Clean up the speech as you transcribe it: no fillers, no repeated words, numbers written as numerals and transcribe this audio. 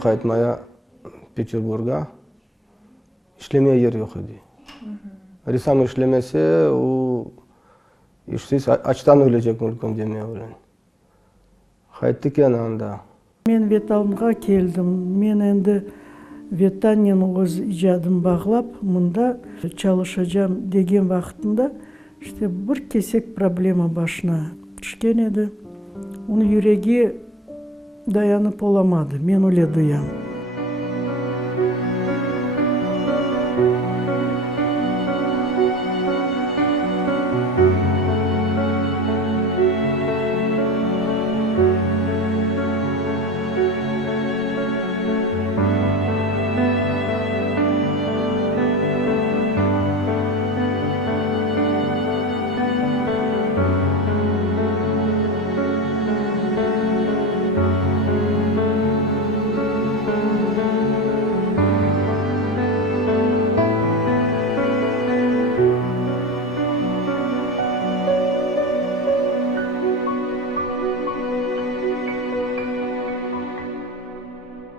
кайтмая Петербурга. İşlemeye yer yok idi. Ressam işlemese o işsiz açtan ölecek mülküm demeye olan. Kayttık yanında. Мен Веталынға келдім. Мен енді Ветаннен өз ижадым бағлап, мұнда çalışacağım деген вақытында işte бір кесек проблема башына түшкен еді. Оны юреги dayanıp olamады. Мен өле дуям.